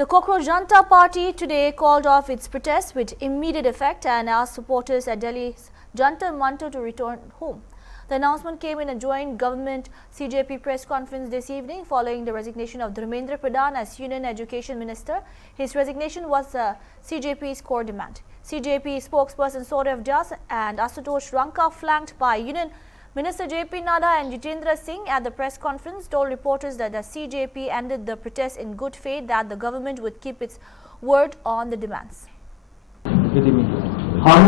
The Cockroach Janta Party today called off its protests with immediate effect and asked supporters at Delhi's Jantar Mantar to return home. The announcement came in a joint government CJP press conference this evening following the resignation of Dharmendra Pradhan as Union Education Minister. His resignation was CJP's core demand. CJP spokesperson Saurav Das and Asutosh Ranka, flanked by Union Minister JP Nadda and Jitendra Singh at the press conference, told reporters that the CJP ended the protests in good faith, that the government would keep its word on the demands. हम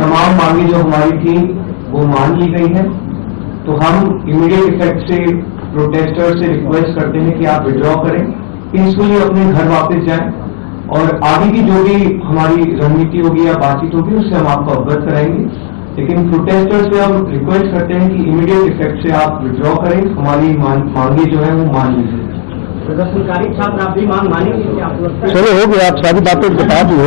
तमाम मांगे जो हमारी थी वो मान ली गई है, तो हम इमीडिएट इफेक्ट से प्रोटेस्टर्स से रिक्वेस्ट करते हैं कि आप विड्रॉ करें, पीसफुली अपने घर वापस जाएं और आगे की जो भी हमारी रणनीति होगी या बातचीत होगी उससे हम आपको अवगत कराएंगे। लेकिन प्रोटेस्टर्स से हम रिक्वेस्ट करते हैं कि इमीडिएट इफेक्ट से आप विड्रॉ करें, हमारी मांगे जो है वो मान लीजिए। प्रदर्शनकारी छात्र आप भी मांग मानेंगे? चलो हो गया, आप सारी बातें बता दी, हो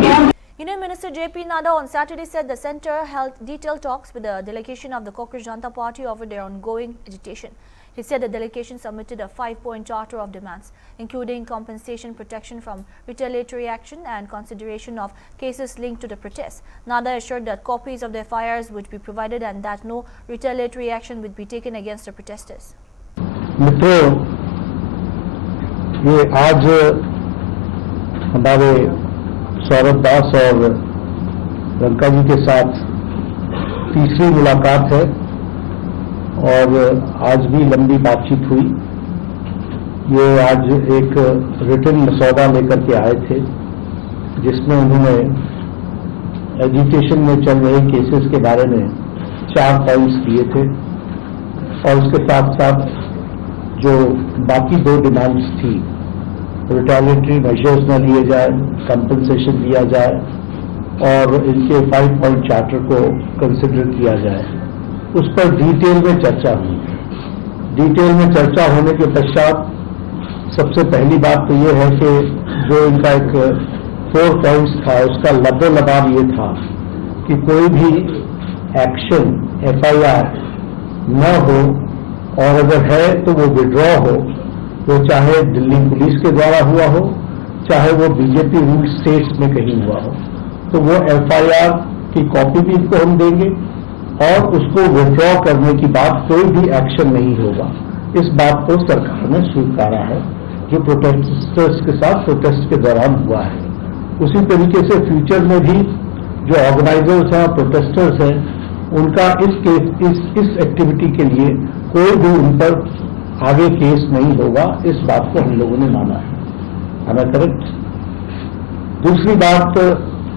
गया। Union Minister JP Nadda on Saturday said the centre held detailed talks with the delegation of the Cockroach Janta Party over their ongoing agitation. He said the delegation submitted a 5-point charter of demands, including compensation, protection from retaliatory action and consideration of cases linked to the protests. Nadda assured that copies of the FIRs would be provided and that no retaliatory action would be taken against the protesters. मित्रों, ये आज हमारे सौरभ दास और रंका जी के साथ तीसरी मुलाकात है और आज भी लंबी बातचीत हुई। ये आज एक रिटन मसौदा लेकर के आए थे जिसमें उन्होंने एजुकेशन में चल रहे केसेस के बारे में 4 पॉइंट्स दिए थे और उसके साथ साथ जो बाकी 2 डिमांड्स थी, रिटेलिएटरी मेजर्स न लिए जाए, कंपनसेशन दिया जाए और इनके 5-point चार्टर को कंसिडर किया जाए, उस पर डिटेल में चर्चा हुई। डिटेल में चर्चा होने के पश्चात सबसे पहली बात तो ये है कि जो इनका एक 4 पॉइंट्स था उसका लबो-लबाब ये था कि कोई भी एक्शन FIR न हो और अगर है तो वो विड्रॉ हो, वो चाहे दिल्ली पुलिस के द्वारा हुआ हो, चाहे वो बीजेपी रूल स्टेट्स में कहीं हुआ हो, तो वो FIR की कॉपी भी इनको हम देंगे और उसको विड्रॉ करने की बात कोई भी एक्शन नहीं होगा। इस बात को सरकार ने स्वीकारा है जो प्रोटेस्टर्स के साथ प्रोटेस्ट के दौरान हुआ है। उसी तरीके से फ्यूचर में भी जो ऑर्गेनाइजर्स हैं, प्रोटेस्टर्स हैं, उनका इस एक्टिविटी के लिए कोई भी उन पर आगे केस नहीं होगा, इस बात को हम लोगों ने माना है। हमें करेक्ट। दूसरी बात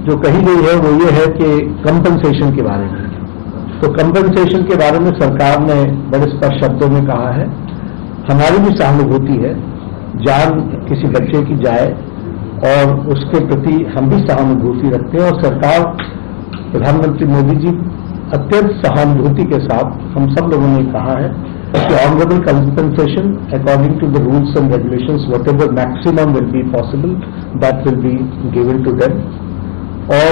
जो कही गई है वो ये है कि कंपनसेशन के बारे में, तो कंपनसेशन के बारे में सरकार ने बड़े स्पष्ट शब्दों में कहा है, हमारी भी सहानुभूति है, जान किसी बच्चे की जाए और उसके प्रति हम भी सहानुभूति रखते हैं और सरकार, प्रधानमंत्री मोदी जी अत्यंत सहानुभूति के साथ हम सब लोगों ने कहा है कि honourable compensation according to the rules and regulations, whatever maximum will be possible, that will be given to them. और